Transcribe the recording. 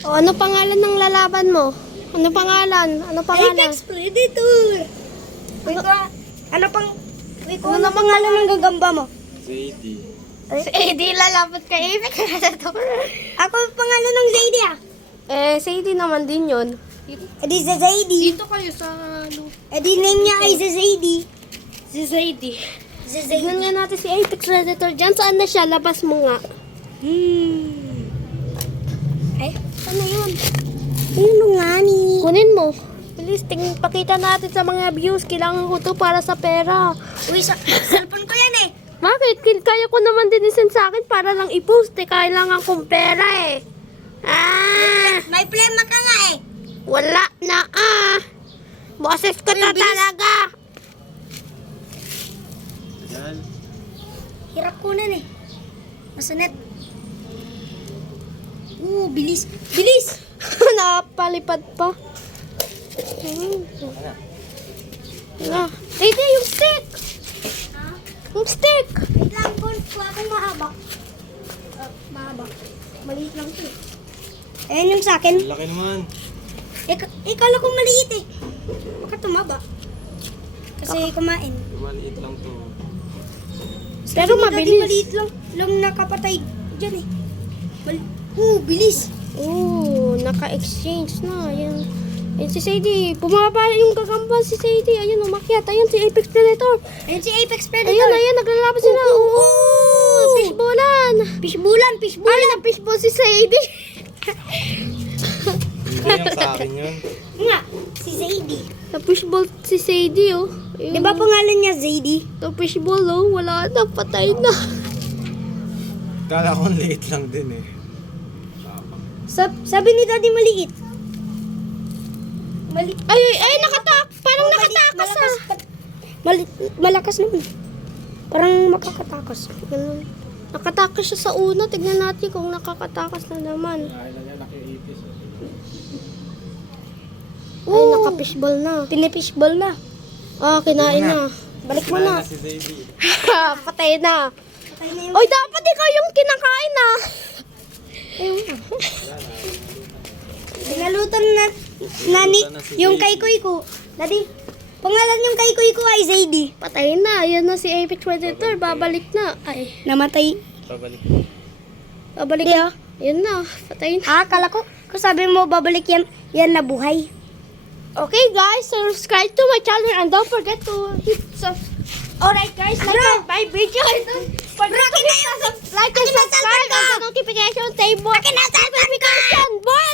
O, ano pangalan ng lalaban mo? Ano pangalan? Ano pangalan? Apex Predator. Ano na pangalan ng gagamba mo? Zadie. Sadie, lalaban kay Apex Predator. Ako pangalan ng Zadie ah. Sadie naman din yun. Edi sa Zadie. Dito kayo sa Edi name niya ay sa Zadie. si Sadie. Sa Tignan nga natin si Apex Predator dyan. Saan na siya? Labas mo nga. Ay, ano yun? Ano nga ni? Kunin mo. Please, pakita natin sa mga views. Kailangan ko to para sa pera. Uy, cellphone ko yan eh. Bakit? Kaya ko naman din isend sa akin para lang i-post eh. Kailangan kong pera eh. May plema ka nga eh. Wala na Boses ko na bilis. talaga. Yan. Hirap kunan eh. Masanet. Bilis. Bilis! Napalipad pa. Ito yung stick. Yung stick. Wait lang, kuha akong mahaba. Mahaba. Maliit lang ito eh. Ayan yung sa akin. Laki naman. Ikala ko maliit eh. Baka tumaba. Kasi kumain. Maliit lang to. Pero Kasi mabilis. maliit lang. Lang nakapatay dyan eh. Bilis. Naka-exchange na. Ayan si Sadie. Bumaba yung gagamba si Sadie. Ayun, umakyat. Ayun si Apex Predator. Ayan si Apex Predator. Ayun, naglalaban sila. Fishballan. Fishbulan. Ay, na-fishball si Sadie. Hindi yung sa akin yun. Nga, si Zadie. Na-fishball si Sadie, oh. Ayun. Di ba pangalan niya Zadie? Na-fishball, oh. Wala na. Patay na. Kala ko liit lang din eh. Sabi ni Daddy maliit. Ay, parang nakatakas Malakas naman. Parang makakatakas. Ganun. Nakatakas siya sa una. Tignan natin kung nakakatakas na naman. Ay, naka-fishball na. Pinipishball na. Kinain na. Balik mo na. Si Zadie. Patay na. Patay na Oy, dapat ikaw yung kinakain na. Pinalutan na ni yung kay Kuy ko. Daddy, pangalan yung kay Kuy ko ay Zadie. Patay na. Ayan na si Apex Predator. Babalik na. Ay, Namatay. Pabalik. babalik Di na. Ayan na. Patay na. Kala ko. Kung sabi mo babalik yan na buhay. Okay, guys. Subscribe to my channel and don't forget to hit Alright, guys. Like my video. Like and subscribe and the notification table. Notification. Bye!